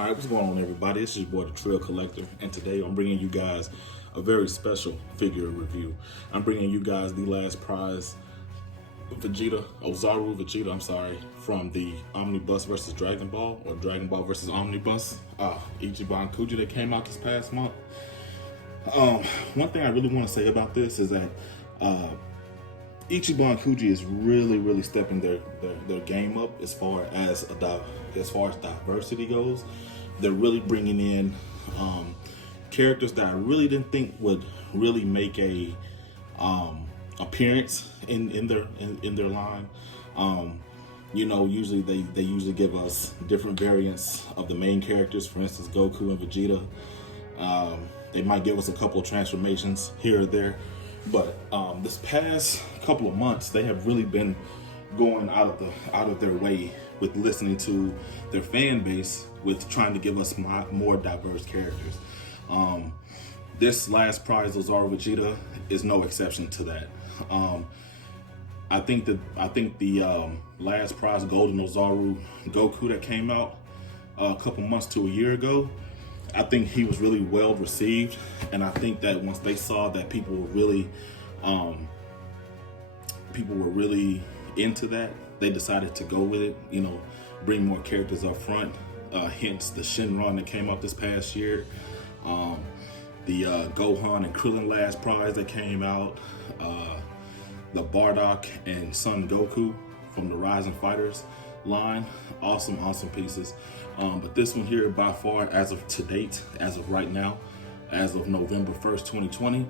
All right, what's going on, everybody? This is your boy, the Trail Collector, and today I'm bringing you guys a very special figure review. I'm bringing you guys the last prize Oozaru Vegeta, from the Omnibus versus Dragon Ball, or Dragon Ball versus Omnibus, Ichiban Kuji that came out this past month. One thing I really want to say about this is that Ichiban Kuji is really stepping their game up as far as diversity goes. They're really bringing in characters that I really didn't think would really make a appearance in their line. You know, usually they usually give us different variants of the main characters. For instance, Goku and Vegeta. They might give us a couple of transformations here or there. But this past couple of months, they have really been going out of their way with listening to their fan base, with trying to give us more diverse characters. This last prize, Oozaru Vegeta, is no exception to that. I think the last prize, Golden Oozaru Goku, that came out a couple months to a year ago, I think he was really well received, and I think that once they saw that people were really into that, they decided to go with it. You know, bring more characters up front. Hence the Shenron that came out this past year, the Gohan and Krillin last prize that came out, the Bardock and Son Goku from the Rising Fighters line. Awesome pieces. But this one here, by far, as of to date, as of right now, as of November 1st, 2020,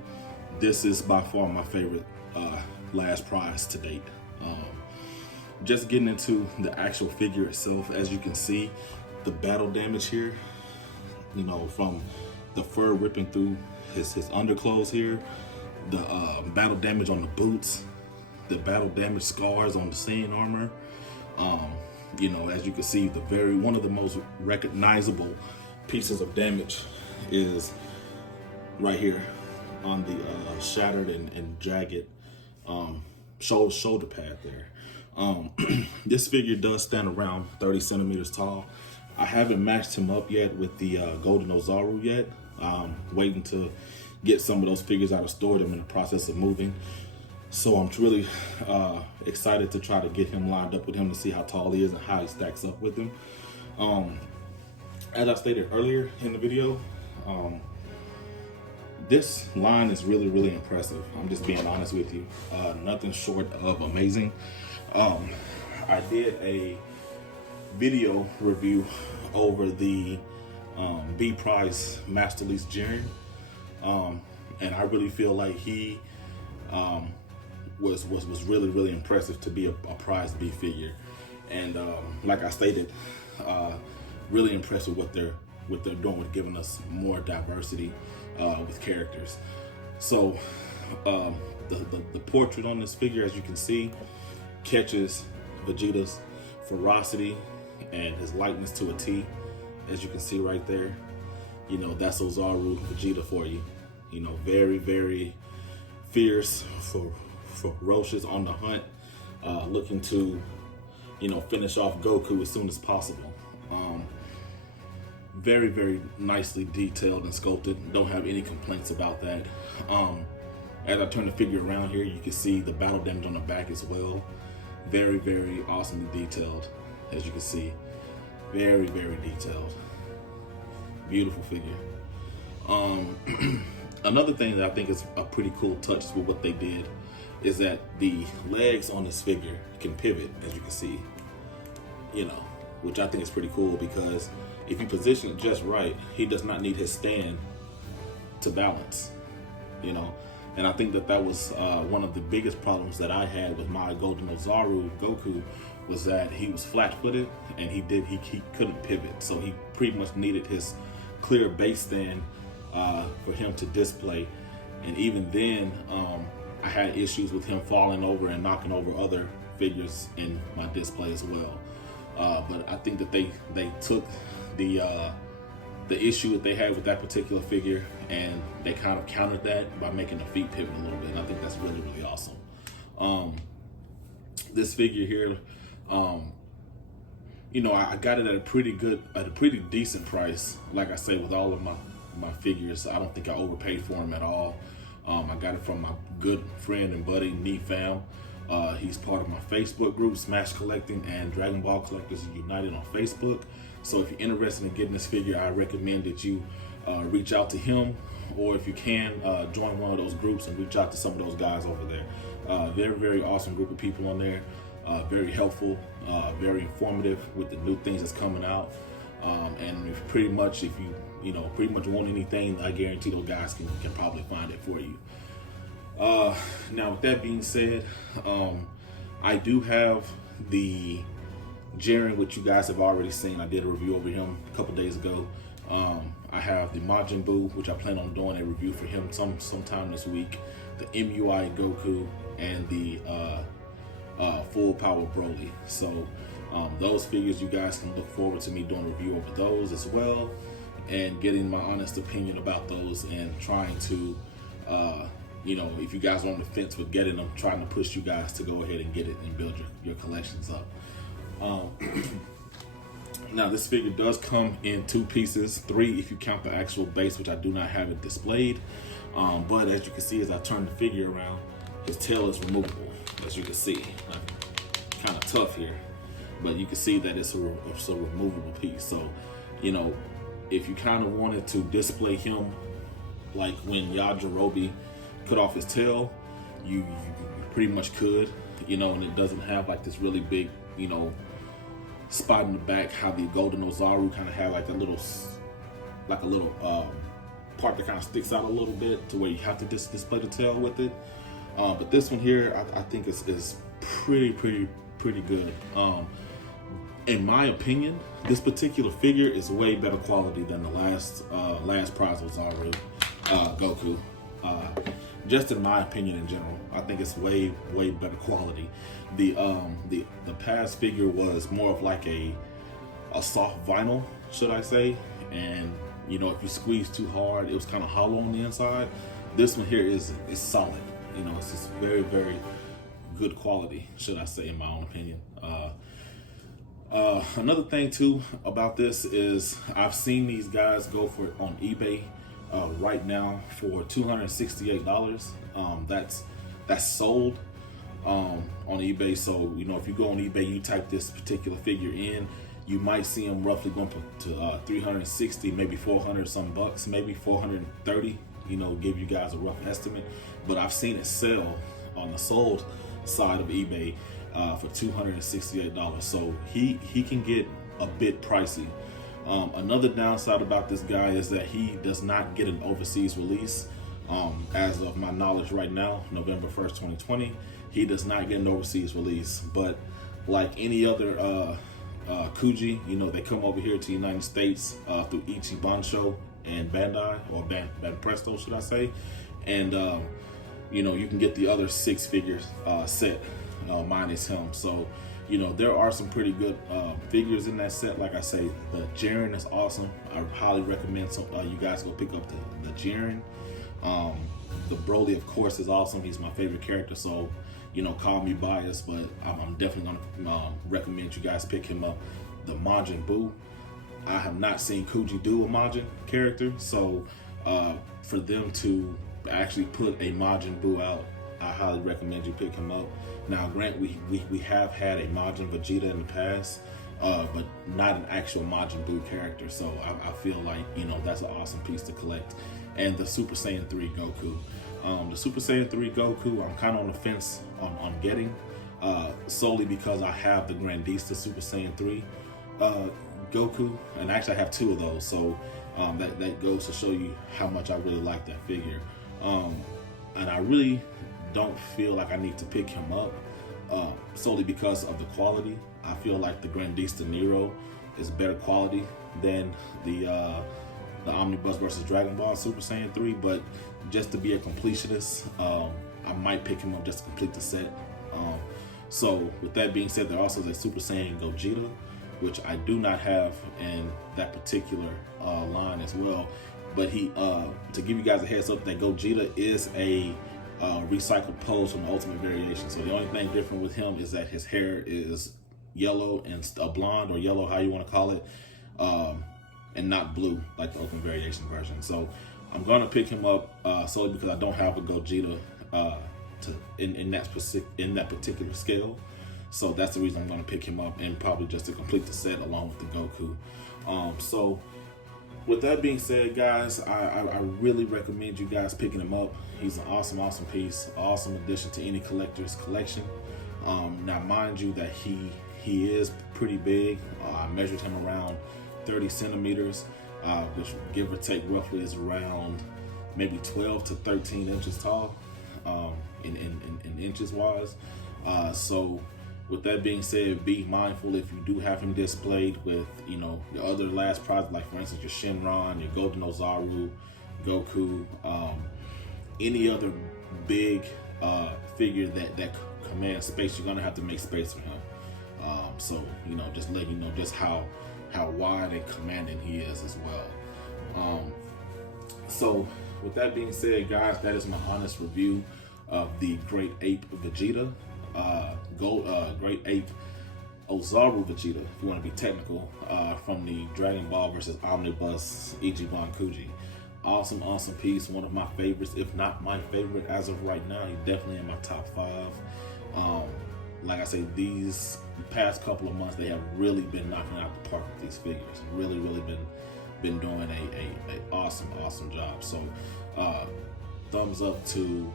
this is by far my favorite last prize to date. Just getting into the actual figure itself, as you can see, the battle damage here, you know, from the fur ripping through his underclothes here, the battle damage on the boots, the battle damage scars on the Saiyan armor. You know, as you can see, one of the most recognizable pieces of damage is right here on the shattered and jagged shoulder pad there. This figure does stand around 30 centimeters tall. I haven't matched him up yet with the Golden Oozaru yet. Waiting to get some of those figures out of storage. I'm in the process of moving. So I'm really excited to try to get him lined up with him to see how tall he is and how he stacks up with him. As I stated earlier in the video, this line is really impressive. I'm just being honest with you. Nothing short of amazing. I did a video review over the B Prize Master Lease Jiren, and I really feel like he was really impressive to be a prize B figure. And like I stated, really impressed with what they're doing with giving us more diversity with characters. So the portrait on this figure, as you can see, catches Vegeta's ferocity and his likeness to a T. As you can see right there, you know, that's Oozaru Vegeta for you. You know, very fierce, ferocious, on the hunt, looking to, you know, finish off Goku as soon as possible. Very nicely detailed and sculpted. Don't have any complaints about that. As I turn the figure around here, you can see the battle damage on the back as well. Very awesomely detailed, as you can see. Very detailed. Beautiful figure. Another thing that I think is a pretty cool touch with what they did is that the legs on this figure can pivot, as you can see, you know, which I think is pretty cool, because if you position it just right, he does not need his stand to balance, you know. And I think that was one of the biggest problems that I had with my Golden Oozaru Goku, was that he was flat-footed and he couldn't pivot. So he pretty much needed his clear base stand for him to display. And even then, I had issues with him falling over and knocking over other figures in my display as well. But I think that they took the issue that they had with that particular figure, and they kind of countered that by making the feet pivot a little bit. And I think that's really awesome. This figure here, you know, I got it at a pretty decent price. Like I say, with all of my figures, I don't think I overpaid for them at all. I got it from my good friend and buddy, Neat Fam. He's part of my Facebook group, Smash Collecting and Dragonball Collectors United on Facebook. So if you're interested in getting this figure, I recommend that you reach out to him, or if you can, join one of those groups and reach out to some of those guys over there. Very, very awesome group of people on there. Very helpful, very informative with the new things that's coming out. And if pretty much want anything, I guarantee those guys can probably find it for you. Now, with that being said, I do have the Jiren, which you guys have already seen. I did a review over him a couple days ago. I have the Majin Buu, which I plan on doing a review for him sometime this week. The MUI Goku and the Full Power Broly. So those figures, you guys can look forward to me doing a review over those as well, and getting my honest opinion about those, and trying to if you guys are on the fence with getting them, trying to push you guys to go ahead and get it and build your collections up. Now, this figure does come in 2 pieces, 3 if you count the actual base, which I do not have it displayed. But as you can see, as I turn the figure around, his tail is removable. As you can see, kind of tough here, but you can see that it's a removable piece. So, if you kind of wanted to display him like when Yajirobe cut off his tail, you pretty much could, and it doesn't have like this really big, spot in the back, how the Golden Oozaru kind of had like a little part that kind of sticks out a little bit to where you have to display the tail with it. But this one here, I think is pretty good. In my opinion, this particular figure is way better quality than the last prize Oozaru Goku. Just in my opinion, in general, I think it's way better quality. The past figure was more of like a soft vinyl, should I say, and if you squeeze too hard, it was kind of hollow on the inside. This one here is solid. It's just very good quality, should I say, in my own opinion. Another thing too about this is I've seen these guys go for it on eBay right now for $268. That's sold on eBay. So if you go on eBay, you type this particular figure in, you might see them roughly going to 360, maybe 400 some bucks, maybe 430. Give you guys a rough estimate. But I've seen it sell on the sold side of eBay for $268. So he can get a bit pricey. Another downside about this guy is that he does not get an overseas release. As of my knowledge right now, November 1st, 2020, he does not get an overseas release. But like any other Kuji, they come over here to the United States through Ichiban and Bandai, or Banpresto, should I say. And you can get the other 6 figures set minus him. So there are some pretty good figures in that set. Like I say, the Jiren is awesome. I highly recommend you guys go pick up the Jiren. The Broly, of course, is awesome. He's my favorite character, so call me biased, but I'm definitely gonna recommend you guys pick him up. The Majin Buu, I have not seen Kuji do a Majin character, so for them to actually put a Majin Buu out, I highly recommend you pick him up. Now, grant we have had a Majin Vegeta in the past, but not an actual Majin Buu character. So I feel like that's an awesome piece to collect. And the Super Saiyan 3 Goku. The Super Saiyan 3 Goku, I'm kind of on the fence on getting, solely because I have the Grandista Super Saiyan 3 Goku, and actually I have 2 of those. So that goes to show you how much I really like that figure. And I really don't feel like I need to pick him up solely because of the quality. I feel like the Grandista Nero is better quality than the Omnibus versus Dragonball Super Saiyan 3, but just to be a completionist, I might pick him up just to complete the set. So with that being said, there also is a Super Saiyan Gogeta, which I do not have in that particular line as well. But he, to give you guys a heads up, that Gogeta is a recycled pose from the Ultimate Variation. So the only thing different with him is that his hair is yellow and a blonde or yellow, how you want to call it, and not blue like the open variation version. So I'm gonna pick him up solely because I don't have a Gogeta in that particular scale. So that's the reason I'm gonna pick him up, and probably just to complete the set along with the Goku. So with that being said, guys, I really recommend you guys picking him up. He's an awesome piece, awesome addition to any collector's collection. Now, mind you that he is pretty big. I measured him around 30 centimeters, which give or take roughly is around maybe 12 to 13 inches tall, in inches wise. So with that being said, be mindful if you do have him displayed with, your other last product, like for instance your Shenron, your Golden Oozaru, Goku, any other big figure that commands space, you're gonna have to make space for him. So just let you know just how wide and commanding he is as well. So with that being said, guys, that is my honest review of the Great Ape Vegeta, Great Ape Oozaru Vegeta, if you want to be technical, from the Dragon Ball versus Omnibus Ichiban Kuji. Awesome piece, one of my favorites, if not my favorite as of right now. He's definitely in my top 5. Like I say, these past couple of months, they have really been knocking out the park with these figures. Really been doing a awesome job. So thumbs up to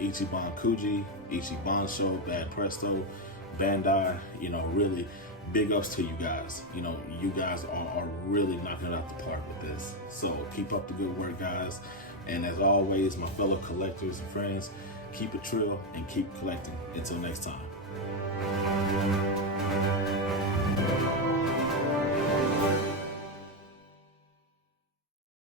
Ichiban Kuji, Ichiban Show, Bad Presto, Bandai. Really big ups to you guys. You guys are really knocking it out the park with this. So keep up the good work, guys. And as always, my fellow collectors and friends, keep it trill and keep collecting. Until next time.